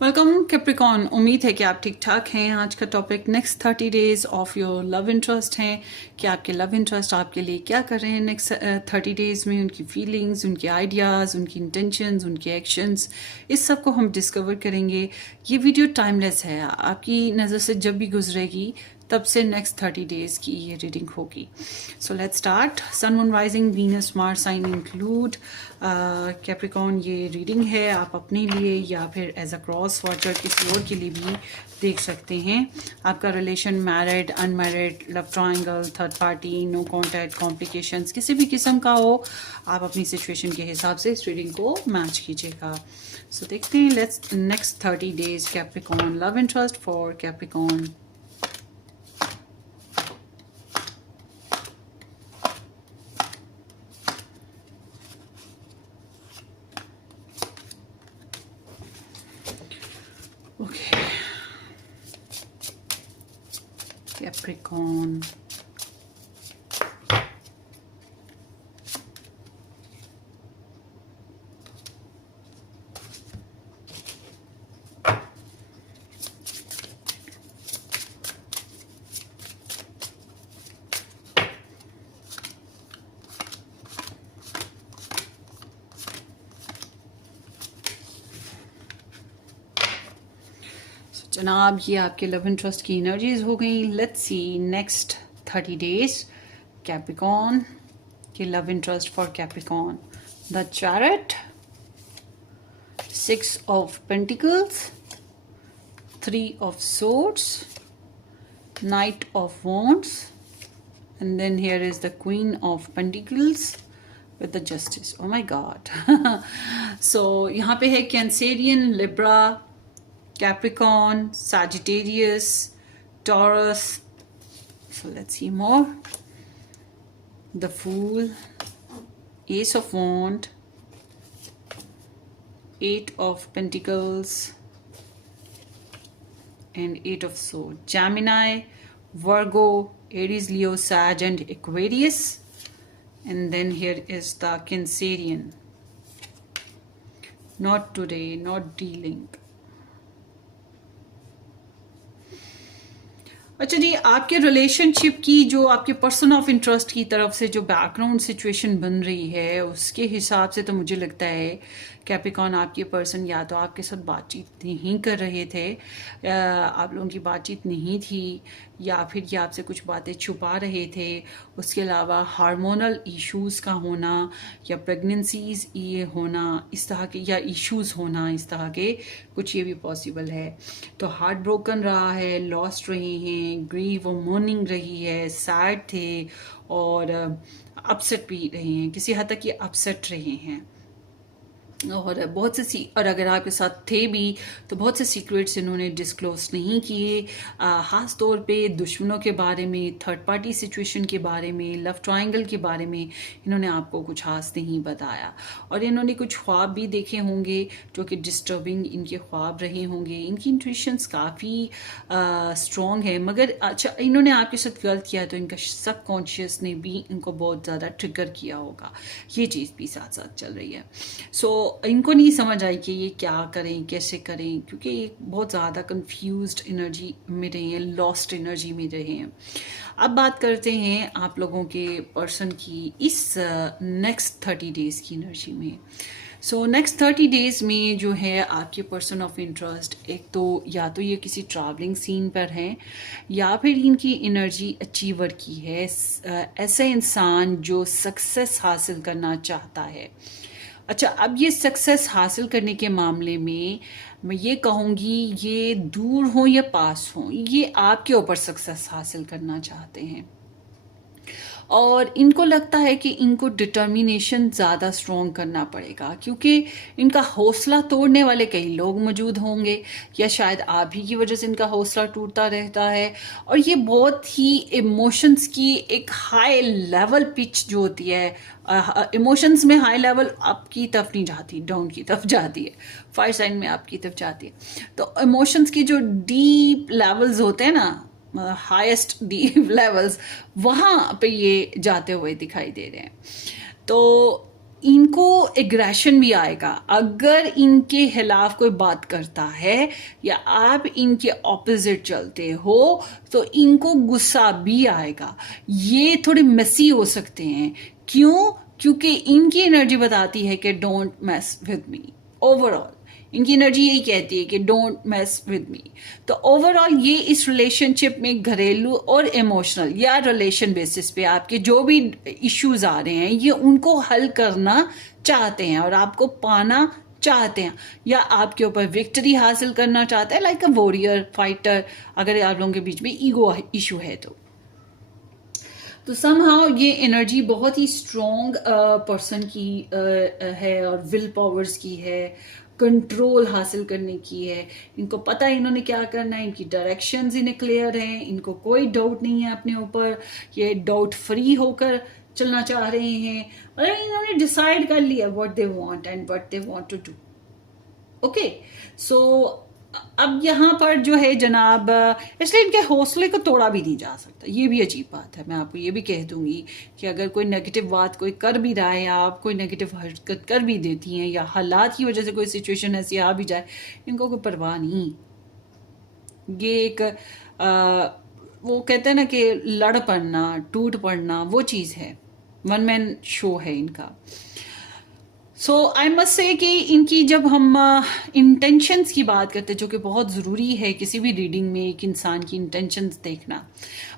Welcome Capricorn. उम्मीद है कि आप ठीक ठाक हैं। आज का topic next 30 days of your love interest है कि आपके लव इंटरेस्ट आपके लिए क्या कर रहे हैं नेक्स्ट 30 डेज में, उनकी फीलिंग्स, उनके आइडियाज़, उनकी इंटेंशंस, उनके एक्शंस, इस सब को हम डिस्कवर करेंगे। ये वीडियो टाइमलेस है, आपकी नज़र से जब भी गुजरेगी तब से नेक्स्ट 30 डेज की ये रीडिंग होगी। So let's start. Sun, moon, rising, Venus, Mars sign include Capricorn. ये रीडिंग है, आप अपने लिए या फिर एज अ क्रॉस वॉचर किसी और के लिए भी देख सकते हैं। आपका relation married, unmarried, love triangle, third party, no contact, complications, किसी भी किस्म का हो, आप अपनी सिचुएशन के हिसाब से इस रीडिंग को मैच कीजिएगा। सो देखते हैं let's next 30 days Capricorn love interest for Capricorn. Okay, Capricorn. जनाब, ये आपके लव इंटरेस्ट की एनर्जीज हो गई। Let's see next 30 days Capricorn के love interest for Capricorn. The chariot, 6 of Pentacles, 3 of Swords, Knight of Wands, and then here is the Queen of Pentacles with the Justice. Oh my God. So यहाँ पे है Cancerian, Libra, Capricorn, Sagittarius, Taurus. So let's see more. The Fool, Ace of Wands, 8 of Pentacles, and 8 of Swords. Gemini, Virgo, Aries, Leo, Sag, and Aquarius. And then here is the Cancerian. Not today, not dealing. अच्छा जी, आपके relationship की जो आपके person of interest की तरफ से जो background situation बन रही है उसके हिसाब से तो मुझे लगता है कैप्रिकॉन आपके पर्सन या तो आपके साथ बातचीत नहीं कर रहे थे, आप लोगों की बातचीत नहीं थी, या फिर ये आपसे कुछ बातें छुपा रहे थे। उसके अलावा हार्मोनल इश्यूज़ का होना या प्रेगनेंसीज ये होना, इस तरह के या इश्यूज़ होना, इस तरह के कुछ ये भी पॉसिबल है। तो हार्ट ब्रोकन रहा है, लॉस्ट रहे हैं, ग्रीव और मोर्निंग रही है, सैड थे और अपसेट भी रहे हैं, किसी हद तक ये अपसेट रहे हैं। और बहुत से और अगर आपके साथ थे भी तो बहुत से सीक्रेट्स इन्होंने डिस्क्लोज नहीं किए, ख़ास तौर पे दुश्मनों के बारे में, थर्ड पार्टी सिचुएशन के बारे में, लव ट्रायंगल के बारे में इन्होंने आपको कुछ खास नहीं बताया। और इन्होंने कुछ ख्वाब भी देखे होंगे जो कि डिस्टर्बिंग इनके ख्वाब रहे होंगे। इनकी इंट्यूशंस काफ़ी स्ट्रॉन्ग है, मगर अच्छा इन्होंने आपके साथ गलत किया तो इनका सबकॉन्शियस ने भी इनको बहुत ज़्यादा ट्रिगर किया होगा, ये चीज़ भी साथ साथ चल रही है। सो इनको नहीं समझ आई कि ये क्या करें, कैसे करें, क्योंकि ये बहुत ज़्यादा कंफ्यूज्ड एनर्जी में रहे हैं, लॉस्ट एनर्जी में रहे हैं। अब बात करते हैं आप लोगों के पर्सन की इस नेक्स्ट 30 डेज़ की एनर्जी में। सो नेक्स्ट 30 डेज़ में जो है आपके पर्सन ऑफ इंटरेस्ट, एक तो या तो ये किसी ट्रैवलिंग सीन पर हैं या फिर इनकी एनर्जी अचीवर की है, ऐसा इंसान जो सक्सेस हासिल करना चाहता है। अच्छा, अब ये सक्सेस हासिल करने के मामले में मैं ये कहूँगी ये दूर हो या पास हो, ये आपके ऊपर सक्सेस हासिल करना चाहते हैं। और इनको लगता है कि इनको डिटर्मिनेशन ज़्यादा स्ट्रॉन्ग करना पड़ेगा, क्योंकि इनका हौसला तोड़ने वाले कई लोग मौजूद होंगे, या शायद आप ही की वजह से इनका हौसला टूटता रहता है। और ये बहुत ही इमोशंस की एक हाई लेवल पिच जो होती है, इमोशंस में हाई लेवल आपकी तरफ नहीं जाती, डाउन की तरफ जाती है, फायर साइन में आपकी तरफ जाती है। तो इमोशंस की जो डीप लेवल्स होते हैं ना, हाईएस्ट डीप लेवल्स, वहाँ पे ये जाते हुए दिखाई दे रहे हैं। तो इनको एग्रेशन भी आएगा अगर इनके खिलाफ कोई बात करता है या आप इनके ऑपोजिट चलते हो, तो इनको गुस्सा भी आएगा। ये थोड़े मेसी हो सकते हैं। क्यों? क्योंकि इनकी एनर्जी बताती है कि don't mess with me. Overall इनकी एनर्जी यही कहती है कि डोंट मेस विद मी। तो ओवरऑल ये इस रिलेशनशिप में घरेलू और इमोशनल या रिलेशन बेसिस पे आपके जो भी इश्यूज आ रहे हैं, ये उनको हल करना चाहते हैं और आपको पाना चाहते हैं, या आपके ऊपर विक्ट्री हासिल करना चाहते हैं, लाइक अ वॉरियर फाइटर। अगर आप लोगों के बीच में ईगो इशू है तो समहाउ ये एनर्जी बहुत ही स्ट्रॉन्ग पर्सन की है और विल पावर्स की है, कंट्रोल हासिल करने की है। इनको पता है इन्होंने क्या करना है, इनकी डायरेक्शंस इन्हें क्लियर हैं, इनको कोई डाउट नहीं है अपने ऊपर, ये डाउट फ्री होकर चलना चाह रहे हैं और इन्होंने डिसाइड कर लिया what they want and what they want to do. Okay, so अब यहाँ पर जो है जनाब, इसलिए इनके हौसले को तोड़ा भी नहीं जा सकता। ये भी अजीब बात है। मैं आपको ये भी कह दूंगी कि अगर कोई नेगेटिव बात कोई कर भी रहा है या आप कोई नेगेटिव हरकत कर भी देती हैं या हालात की वजह से कोई सिचुएशन ऐसी आ भी जाए, इनको कोई परवाह नहीं। ये एक वो कहते हैं ना कि लड़ पड़ना, टूट पड़ना, वो चीज़ है। वन मैन शो है इनका। सो आई मस्ट से कि इनकी जब हम इंटेंशंस की बात करते हैं, जो कि बहुत ज़रूरी है किसी भी रीडिंग में, एक इंसान की इंटेंशंस देखना।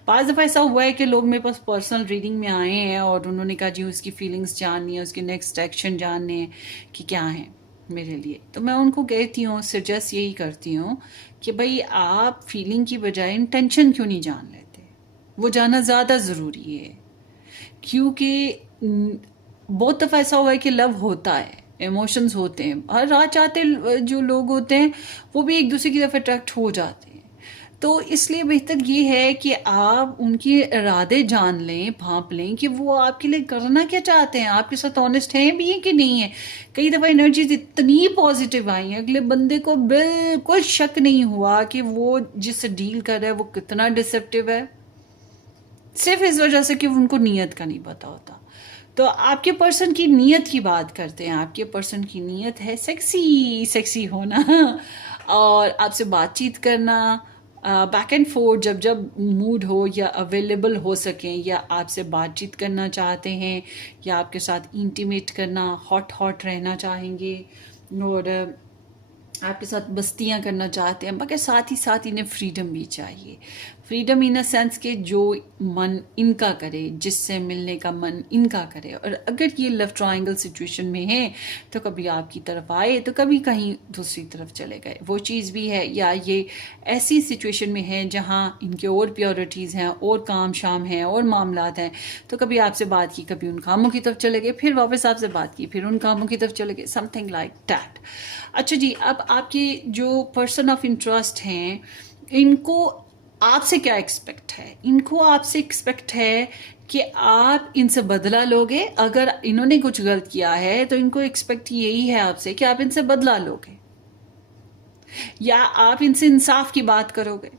बाज़ दफ़ा ऐसा हुआ है कि लोग मेरे पास पर्सनल रीडिंग में आए हैं और उन्होंने कहा जी उसकी फीलिंग्स जाननी है, उसके नेक्स्ट एक्शन जानने हैं कि क्या है मेरे लिए। तो मैं उनको कहती हूँ, सजेस्ट यही करती हूँ कि भाई आप फीलिंग की बजाय इंटेंशन क्यों नहीं जान लेते। वो जानना ज़्यादा ज़रूरी है, क्योंकि बहुत दफ़ा ऐसा हुआ है कि लव होता है, इमोशंस होते हैं, हर राह चाहते जो लोग होते हैं वो भी एक दूसरे की तरफ अट्रैक्ट हो जाते हैं। तो इसलिए बेहतर ये है कि आप उनके इरादे जान लें, भांप लें कि वो आपके लिए करना क्या चाहते हैं, आपके साथ ऑनेस्ट हैं भी है कि नहीं है। कई दफ़ा एनर्जीज इतनी पॉजिटिव आई हैं, अगले बंदे को बिल्कुल शक नहीं हुआ कि वो जिससे डील कर रहा है वो कितना डिसेप्टिव है, सिर्फ इस वजह से कि उनको नीयत का नहीं पता होता। तो आपके पर्सन की नीयत की बात करते हैं। आपके पर्सन की नीयत है सेक्सी होना और आपसे बातचीत करना, बैक एंड फोर्थ जब जब मूड हो या अवेलेबल हो सकें, या आपसे बातचीत करना चाहते हैं या आपके साथ इंटीमेट करना, हॉट रहना चाहेंगे और आपके साथ बस्तियां करना चाहते हैं, मगर साथ ही साथ इन्हें फ्रीडम भी चाहिए। फ्रीडम इन अ सेंस के जो मन इनका करे, जिससे मिलने का मन इनका करे। और अगर ये लव ट्रायंगल सिचुएशन में है तो कभी आपकी तरफ आए तो कभी कहीं दूसरी तरफ चले गए, वो चीज़ भी है। या ये ऐसी सिचुएशन में है जहाँ इनके और प्योरिटीज़ हैं और काम शाम हैं और मामलात हैं, तो कभी आपसे बात की, कभी उन कामों की तरफ चले गए, फिर वापस आपसे बात की, फिर उन कामों की तरफ चले गए, समथिंग लाइक दैट। अच्छा जी, अब आपके जो पर्सन ऑफ इंटरेस्ट हैं, इनको आपसे क्या एक्सपेक्ट है? इनको आपसे एक्सपेक्ट है कि आप इनसे बदला लोगे। अगर इन्होंने कुछ गलत किया है तो इनको एक्सपेक्ट यही है आपसे कि आप इनसे बदला लोगे या आप इनसे इंसाफ की बात करोगे।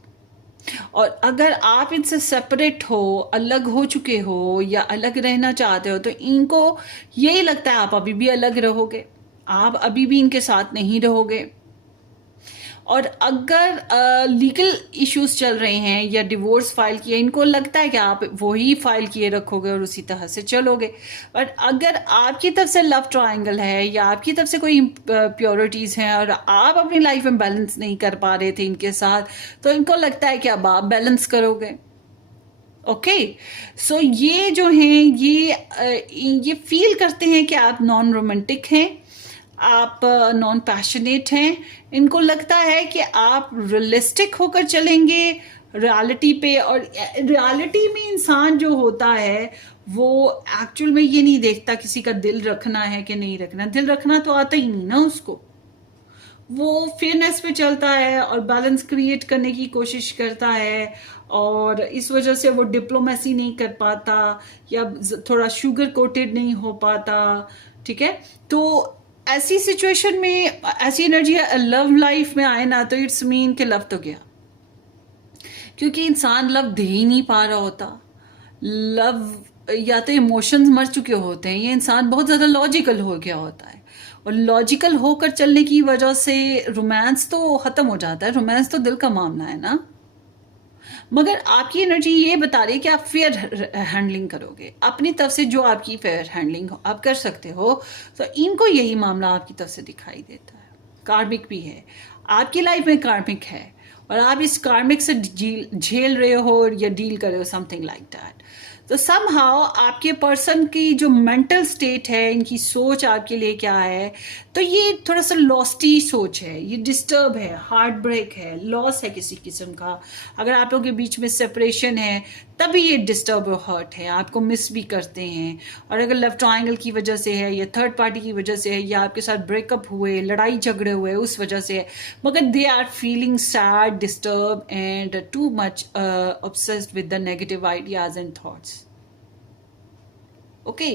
और अगर आप इनसे सेपरेट हो, अलग हो चुके हो या अलग रहना चाहते हो, तो इनको यही लगता है आप अभी भी अलग रहोगे, आप अभी भी इनके साथ नहीं रहोगे। और अगर लीगल इश्यूज चल रहे हैं या डिवोर्स फाइल किया, इनको लगता है कि आप वही फाइल किए रखोगे और उसी तरह से चलोगे। बट अगर आपकी तरफ से लव ट्रायंगल है या आपकी तरफ से कोई प्योरिटीज़ हैं और आप अपनी लाइफ में बैलेंस नहीं कर पा रहे थे इनके साथ, तो इनको लगता है कि अब आप बैलेंस करोगे। ओके, सो ये जो हैं ये फील करते हैं कि आप नॉन रोमांटिक हैं, आप नॉन पैशनेट हैं। इनको लगता है कि आप रियलिस्टिक होकर चलेंगे रियलिटी पे। और रियलिटी में इंसान जो होता है वो एक्चुअल में ये नहीं देखता किसी का दिल रखना है कि नहीं रखना। दिल रखना तो आता ही नहीं ना उसको, वो फेयरनेस पे चलता है और बैलेंस क्रिएट करने की कोशिश करता है, और इस वजह से वो डिप्लोमेसी नहीं कर पाता या थोड़ा शुगर कोटेड नहीं हो पाता। ठीक है, तो ऐसी सिचुएशन में ऐसी एनर्जी लव लाइफ में आए ना, तो इट्स मीन कि लव तो गया, क्योंकि इंसान लव दे ही नहीं पा रहा होता। लव या तो इमोशंस मर चुके होते हैं, ये इंसान बहुत ज़्यादा लॉजिकल हो गया होता है, और लॉजिकल होकर चलने की वजह से रोमांस तो ख़त्म हो जाता है। रोमांस तो दिल का मामला है ना। मगर आपकी एनर्जी ये बता रही है कि आप फेयर हैंडलिंग करोगे अपनी तरफ से, जो आपकी फेयर हैंडलिंग आप कर सकते हो। तो इनको यही मामला आपकी तरफ से दिखाई देता है। कार्मिक भी है, आपकी लाइफ में कार्मिक है, और आप इस कार्मिक से झेल रहे हो या डील कर रहे हो, समथिंग लाइक दैट। तो समहाउ आपके पर्सन की जो मेंटल स्टेट है, इनकी सोच आपके लिए क्या है, तो ये थोड़ा सा लॉस्टी सोच है, ये डिस्टर्ब है, हार्ट ब्रेक है, लॉस है किसी किस्म का। अगर आप लोगों के बीच में सेपरेशन है तभी ये डिस्टर्ब और हर्ट है, आपको मिस भी करते हैं। और अगर लव ट्रायंगल की वजह से है, या थर्ड पार्टी की वजह से है, या आपके साथ ब्रेकअप हुए, लड़ाई झगड़े हुए उस वजह से है, मगर they are feeling sad, disturb and too much obsessed with the negative ideas and thoughts. Okay,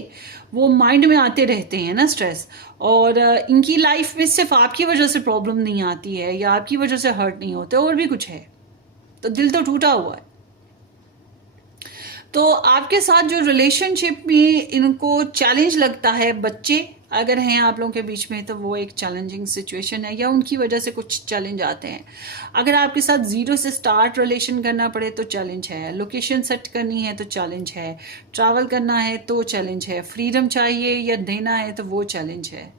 वो माइंड में आते रहते हैं ना स्ट्रेस, और इनकी लाइफ में सिर्फ आपकी वजह से प्रॉब्लम नहीं आती है, या आपकी वजह से हर्ट नहीं होते, और भी कुछ है। तो दिल तो टूटा हुआ है। तो आपके साथ जो रिलेशनशिप में इनको चैलेंज लगता है, बच्चे अगर हैं आप लोगों के बीच में, तो वो एक चैलेंजिंग सिचुएशन है, या उनकी वजह से कुछ चैलेंज आते हैं। अगर आपके साथ जीरो से स्टार्ट रिलेशन करना पड़े तो चैलेंज है, लोकेशन सेट करनी है तो चैलेंज है, ट्रैवल करना है तो चैलेंज है, फ्रीडम चाहिए या देना है तो वो चैलेंज है,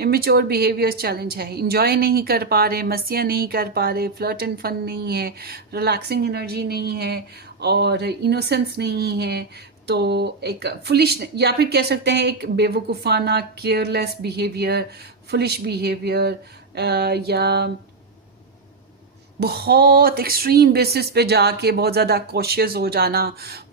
इमेच्योर बिहेवियर चैलेंज है, इंजॉय नहीं कर पा रहे, मस्तियाँ नहीं कर पा रहे, फ्लर्ट एंड फन नहीं है, रिलैक्सिंग एनर्जी नहीं है, और इनोसेंस नहीं है। तो एक फुलिश, या फिर कह सकते हैं एक बेवकूफ़ाना केयरलेस बिहेवियर, फुलिश बिहेवियर, या बहुत एक्सट्रीम बेसिस पे जाके बहुत ज़्यादा कॉशियस हो जाना,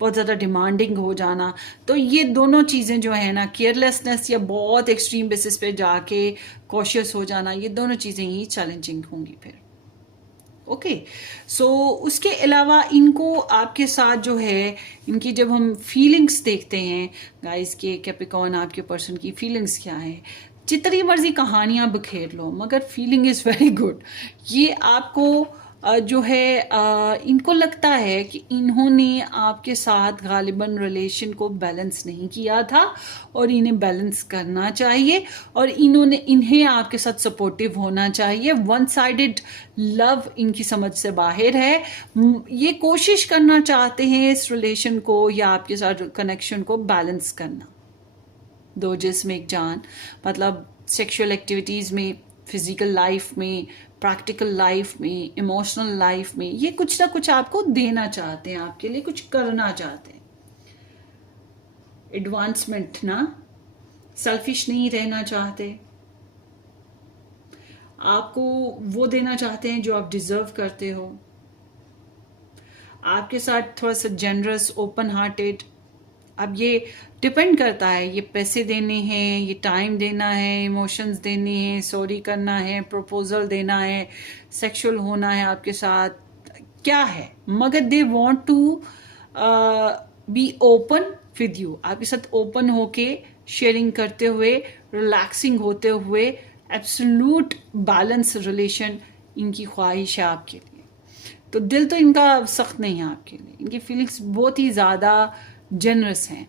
बहुत ज़्यादा डिमांडिंग हो जाना। तो ये दोनों चीज़ें जो है ना, केयरलेसनेस या बहुत एक्सट्रीम बेसिस पे जाके कॉशियस हो जाना, ये दोनों चीज़ें ही चैलेंजिंग होंगी फिर। ओके, सो उसके अलावा इनको आपके साथ जो है, इनकी जब हम फीलिंग्स देखते हैं गाइस के, कैप्रिकॉर्न आपके पर्सन की फीलिंग्स क्या है, जितनी मर्जी कहानियां बखेर लो, मगर फीलिंग इज़ वेरी गुड। ये आपको जो है इनको लगता है कि इन्होंने आपके साथ गालिबन रिलेशन को बैलेंस नहीं किया था, और इन्हें बैलेंस करना चाहिए, और इन्हें आपके साथ सपोर्टिव होना चाहिए। वन साइडेड लव इनकी समझ से बाहर है। ये कोशिश करना चाहते हैं इस रिलेशन को या आपके साथ कनेक्शन को बैलेंस करना। दो जिस्म एक जान, मतलब सेक्सुअल एक्टिविटीज़ में, फिजिकल लाइफ में, प्रैक्टिकल लाइफ में, इमोशनल लाइफ में, ये कुछ ना कुछ आपको देना चाहते हैं, आपके लिए कुछ करना चाहते हैं। एडवांसमेंट ना, सेल्फिश नहीं रहना चाहते, आपको वो देना चाहते हैं जो आप डिजर्व करते हो। आपके साथ थोड़ा सा जेनरस, ओपन हार्टेड। अब ये डिपेंड करता है, ये पैसे देने हैं, ये टाइम देना है, इमोशंस देने हैं, सॉरी करना है, प्रपोजल देना है, सेक्सुअल होना है आपके साथ, क्या है, मगर they want to be open with you, आपके साथ ओपन होके शेयरिंग करते हुए, रिलैक्सिंग होते हुए, एब्सोल्यूट बैलेंस रिलेशन इनकी ख्वाहिश है आपके लिए। तो दिल तो इनका सख्त नहीं है आपके लिए, इनकी फीलिंग्स बहुत ही ज़्यादा जनरस हैं।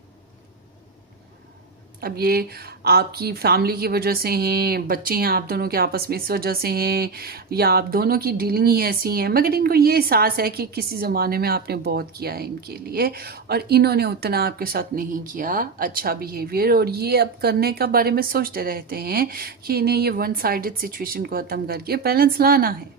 अब ये आपकी फैमिली की वजह से हैं, बच्चे हैं आप दोनों के आपस में इस वजह से हैं, या आप दोनों की डीलिंग ही ऐसी हैं, मगर इनको ये एहसास है कि किसी ज़माने में आपने बहुत किया है इनके लिए, और इन्होंने उतना आपके साथ नहीं किया अच्छा बिहेवियर, और ये अब करने का बारे में सोचते रहते हैं कि इन्हें ये वन साइडेड सिचुएशन को ख़त्म करके बैलेंस लाना है।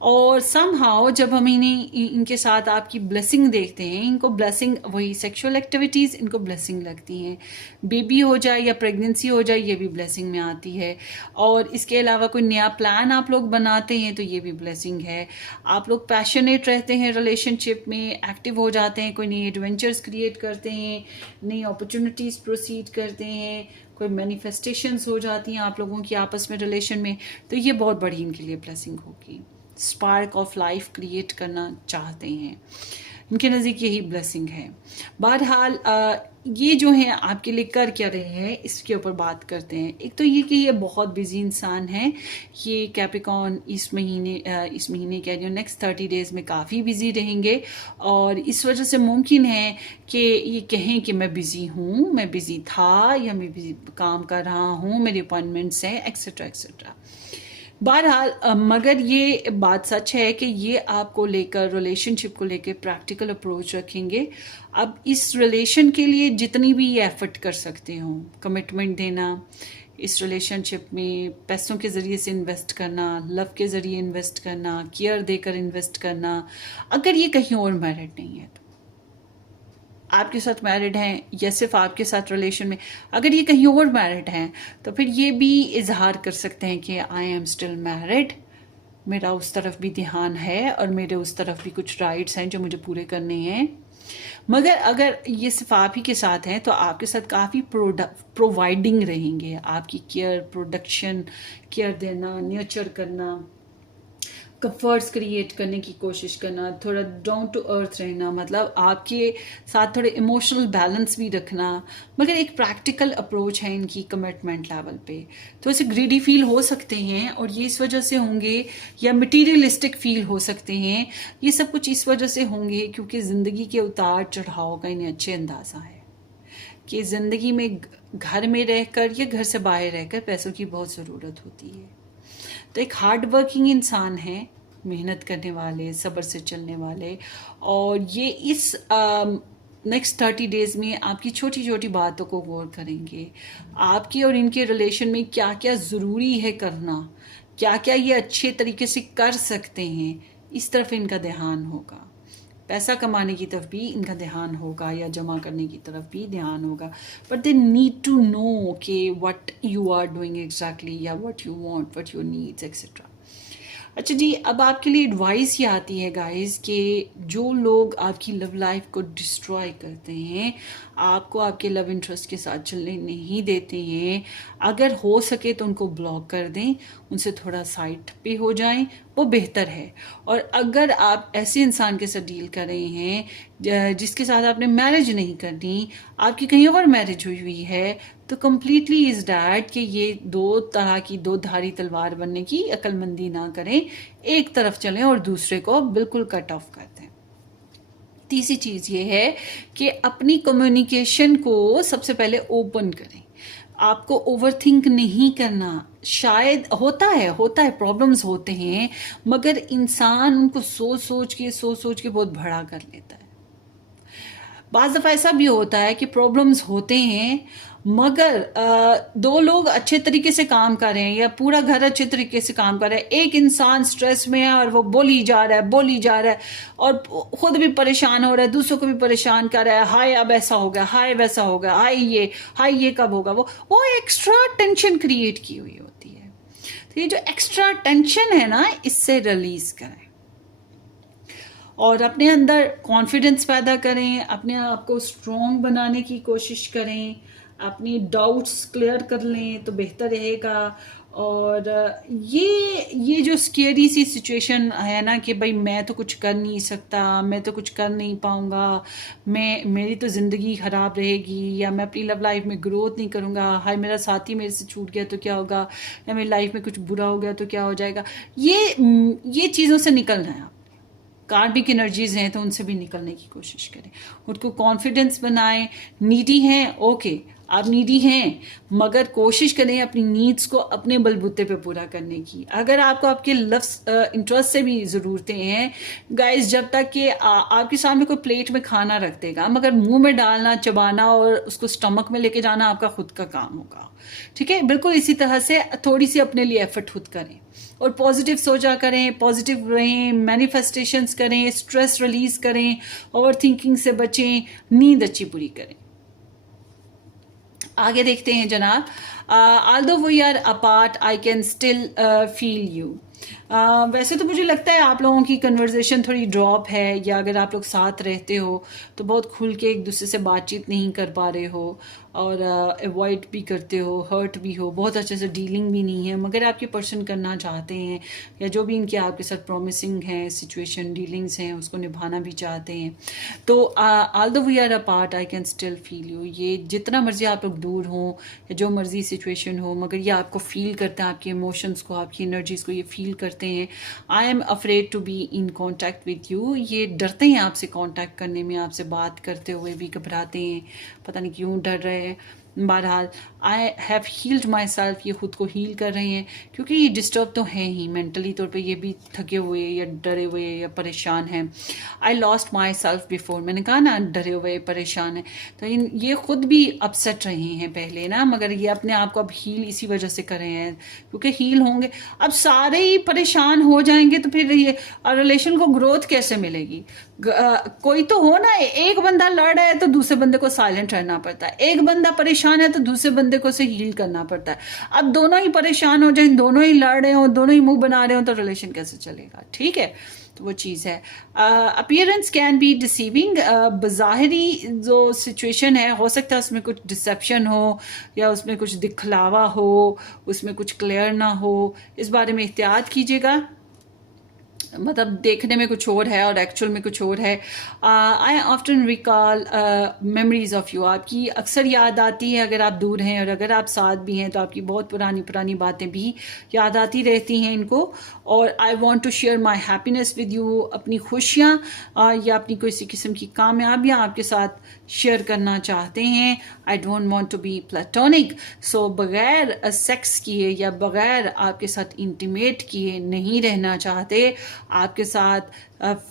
और समहाउ जब हम इनके साथ आपकी ब्लेसिंग देखते हैं, इनको ब्लेसिंग वही सेक्सुअल एक्टिविटीज़ इनको ब्लेसिंग लगती हैं, बेबी हो जाए या प्रेगनेंसी हो जाए ये भी ब्लेसिंग में आती है, और इसके अलावा कोई नया प्लान आप लोग बनाते हैं तो ये भी ब्लेसिंग है। आप लोग पैशनेट रहते हैं रिलेशनशिप में, एक्टिव हो जाते हैं, कोई नई एडवेंचर्स क्रिएट करते हैं, नई अपॉर्चुनिटीज़ प्रोसीड करते हैं, कोई मैनिफेस्टेशंस हो जाती हैं आप लोगों की आपस में रिलेशन में, तो ये बहुत बड़ी इनके लिए ब्लेसिंग होगी। स्पार्क ऑफ लाइफ क्रिएट करना चाहते हैं। इनके नज़दीक यही ब्लेसिंग है। बहरहाल ये जो है आपके लिए कर क्या रहे हैं इसके ऊपर बात करते हैं। एक तो ये कि ये बहुत बिजी इंसान है, ये कैप्रिकॉर्न इस महीने कह रही हूँ नेक्स्ट 30 डेज में काफ़ी बिजी रहेंगे, और इस वजह से मुमकिन है कि ये कहें कि मैं बिजी हूँ, मैं बिजी था, या मैं बिजी काम कर रहा हूँ, मेरे अपॉइंटमेंट्स हैं, एक्सेट्रा एक्सेट्रा। बहरहाल मगर ये बात सच है कि ये आपको लेकर, रिलेशनशिप को लेकर प्रैक्टिकल अप्रोच रखेंगे। अब इस रिलेशन के लिए जितनी भी ये एफर्ट कर सकते हो, कमिटमेंट देना, इस रिलेशनशिप में पैसों के ज़रिए से इन्वेस्ट करना, लव के ज़रिए इन्वेस्ट करना, केयर देकर इन्वेस्ट करना, अगर ये कहीं और मैरिड नहीं है तो, आपके साथ मैरिड हैं या सिर्फ आपके साथ रिलेशन में, अगर ये कहीं और मैरिड हैं तो फिर ये भी इजहार कर सकते हैं कि आई एम स्टिल मैरिड, मेरा उस तरफ भी ध्यान है और मेरे उस तरफ भी कुछ राइट्स हैं जो मुझे पूरे करने हैं। मगर अगर ये सिर्फ आप ही के साथ हैं तो आपके साथ काफ़ी प्रोवाइडिंग रहेंगे, आपकी केयर, प्रोडक्शन, केयर देना, नर्चर करना, कंफर्ट्स क्रिएट करने की कोशिश करना, थोड़ा डाउन टू अर्थ रहना, मतलब आपके साथ थोड़े इमोशनल बैलेंस भी रखना, मगर एक प्रैक्टिकल अप्रोच है इनकी कमिटमेंट लेवल पे। तो ऐसे ग्रीडी फील हो सकते हैं और ये इस वजह से होंगे, या मटीरियलिस्टिक फील हो सकते हैं, ये सब कुछ इस वजह से होंगे क्योंकि ज़िंदगी के उतार चढ़ाव का इन्हें अच्छे अंदाज़ा है कि ज़िंदगी में घर में रहकर या घर से बाहर रहकर पैसों की बहुत ज़रूरत होती है। तो एक हार्ड वर्किंग इंसान है, मेहनत करने वाले, सब्र से चलने वाले, और ये इस नेक्स्ट 30 डेज में आपकी छोटी छोटी बातों को गौर करेंगे। आपकी और इनके रिलेशन में क्या क्या ज़रूरी है करना, क्या क्या ये अच्छे तरीके से कर सकते हैं, इस तरफ इनका ध्यान होगा। पैसा कमाने की तरफ भी इनका ध्यान होगा या जमा करने की तरफ भी ध्यान होगा, but they need to know कि what you are doing exactly, या what you want, what your needs etcetera. अच्छा जी, अब आपके लिए एडवाइस ये आती है गाइस कि जो लोग आपकी लव लाइफ को डिस्ट्रॉय करते हैं, आपको आपके लव इंटरेस्ट के साथ चलने नहीं देते हैं, अगर हो सके तो उनको ब्लॉक कर दें, उनसे थोड़ा साइड पे हो जाएं, वो बेहतर है। और अगर आप ऐसे इंसान के साथ डील कर रहे हैं जिसके साथ आपने मैरिज नहीं करनी, आपकी कहीं और मैरिज हुई हुई है, तो कम्प्लीटली इज डैट कि ये दो तरह की दो धारी तलवार बनने की अक्लमंदी ना करें, एक तरफ चलें और दूसरे को बिल्कुल कट ऑफ कर दें। तीसरी चीज़ ये है कि अपनी कम्युनिकेशन को सबसे पहले ओपन करें, आपको ओवरथिंक नहीं करना। शायद होता है प्रॉब्लम्स होते हैं, मगर इंसान उनको सोच सोच के बहुत बड़ा कर लेता है। बाज़ दफ़ा ऐसा भी होता है कि प्रॉब्लम्स होते हैं, मगर दो लोग अच्छे तरीके से काम कर रहे हैं या पूरा घर अच्छे तरीके से काम कर रहा है, एक इंसान स्ट्रेस में है और वो बोली जा रहा है और खुद भी परेशान हो रहा है, दूसरों को भी परेशान कर रहा है, हाय अब ऐसा हो गया, हाय वैसा हो गया, हाय ये कब होगा, वो एक्स्ट्रा टेंशन क्रिएट की हुई होती है। तो ये जो एक्स्ट्रा टेंशन है ना, इससे रिलीज करें और अपने अंदर कॉन्फिडेंस पैदा करें, अपने आप को स्ट्रॉन्ग बनाने की कोशिश करें, अपनी डाउट्स क्लियर कर लें तो बेहतर रहेगा। और ये जो स्केरी सी सिचुएशन है ना कि भाई मैं तो कुछ कर नहीं सकता, मैं तो कुछ कर नहीं पाऊंगा, मेरी तो ज़िंदगी ख़राब रहेगी, या मैं अपनी लव लाइफ में ग्रोथ नहीं करूंगा, हाय मेरा साथी मेरे से छूट गया तो क्या होगा, या मेरी लाइफ में कुछ बुरा हो गया तो क्या हो जाएगा, ये चीज़ों से निकलना है। कार्मिक एनर्जीज हैं तो उनसे भी निकलने की कोशिश करें, खुद को कॉन्फिडेंस बनाएं। नीडी हैं, ओके आप नीडी हैं, मगर कोशिश करें अपनी नीड्स को अपने बलबूते पे पूरा करने की। अगर आपको आपके लव इंटरेस्ट से भी ज़रूरतें हैं गाइस, जब तक कि आपके सामने कोई प्लेट में खाना रख देगा, मगर मुंह में डालना, चबाना और उसको स्टमक में लेके जाना आपका खुद का काम होगा। ठीक है, बिल्कुल इसी तरह से थोड़ी सी अपने लिए एफर्ट खुद करें और पॉजिटिव सोचा करें, पॉजिटिव रहें, मैनिफेस्टेशंस करें, स्ट्रेस रिलीज करें, ओवर थिंकिंग से बचें, नींद अच्छी पूरी करें। आगे देखते हैं जनाब। Although we are apart, I can still feel you. वैसे तो मुझे लगता है आप लोगों की कन्वर्जेशन थोड़ी ड्रॉप है, या अगर आप लोग साथ रहते हो तो बहुत खुल के एक दूसरे से बातचीत नहीं कर पा रहे हो, और अवॉइड भी करते हो, हर्ट भी हो, बहुत अच्छे से डीलिंग भी नहीं है, मगर आपके पर्सन करना चाहते हैं, या जो भी इनके आपके साथ प्रॉमिसिंग है सिचुएशन डीलिंग्स हैं उसको निभाना भी चाहते हैं। तो although we are apart I can still feel you. ये जितना मर्जी आप लोग दूर हों या जो मर्जी सिचुएशन हो, मगर ये आपको फील करते हैं, आपके इमोशंस को, आपकी एनर्जीज को ये फील करते हैं। I am afraid to be in contact with you. ये डरते हैं आपसे कॉन्टैक्ट करने में, आपसे बात करते हुए भी घबराते हैं, पता नहीं क्यों डर रहे हैं। बहरहाल I have healed myself, ये खुद को हील कर रहे हैं, क्योंकि ये डिस्टर्ब तो हैं ही, मेंटली तौर पे ये भी थके हुए या डरे हुए या परेशान हैं। I lost my self before, मैंने कहा ना डरे हुए परेशान हैं, तो ये खुद भी अपसेट रहे हैं पहले ना, मगर ये अपने आप को अब हील इसी वजह से कर रहे हैं, क्योंकि हील होंगे अब सारे ही परेशान हो जाएंगे तो फिर ये रिलेशन को ग्रोथ कैसे मिलेगी। कोई तो हो ना, एक बंदा लड़ रहा है तो दूसरे बंदे को साइलेंट रहना पड़ता है, एक बंदा परेशान है तो दूसरे बंदे को से हील करना पड़ता है। अब दोनों ही परेशान हो जाए, दोनों ही लड़ रहे हो, दोनों ही मुंह बना रहे हो, तो रिलेशन कैसे चलेगा। ठीक है, तो वो चीज़ है। अपीयरेंस कैन बी डिसीविंग, बज़ाहिरी जो सिचुएशन है हो सकता है उसमें कुछ डिसेप्शन हो, या उसमें कुछ दिखलावा हो, उसमें कुछ क्लियर ना हो, इस बारे में एहतियात कीजिएगा। मतलब देखने में कुछ और है और एक्चुअल में कुछ और है। आई often recall memories of you, आपकी अक्सर याद आती है अगर आप दूर हैं, और अगर आप साथ भी हैं तो आपकी बहुत पुरानी पुरानी बातें भी याद आती रहती हैं इनको। और I want to share my happiness with you, अपनी खुशियाँ या अपनी किसी किस्म की कामयाबियाँ आपके साथ शेयर करना चाहते हैं। I don't want to be platonic, so बग़ैर सेक्स किए या बग़ैर आपके साथ इंटीमेट किए नहीं रहना चाहते, आपके साथ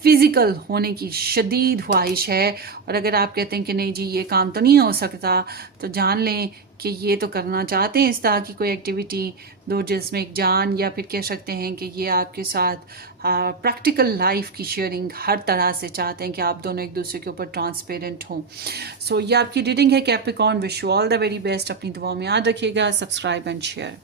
फिज़िकल होने की शदीद ख्वाहिश है। और अगर आप कहते हैं कि नहीं जी ये काम तो नहीं हो सकता, तो जान लें कि ये तो करना चाहते हैं इस तरह की कोई एक्टिविटी, दो जिस्म एक जान, या फिर कह सकते हैं कि ये आपके साथ प्रैक्टिकल लाइफ की शेयरिंग हर तरह से चाहते हैं कि आप दोनों एक दूसरे के ऊपर ट्रांसपेरेंट हों। सो ये आपकी रीडिंग है Capricorn. Wish you all the very best, अपनी दुआओं में याद रखिएगा। Subscribe and share.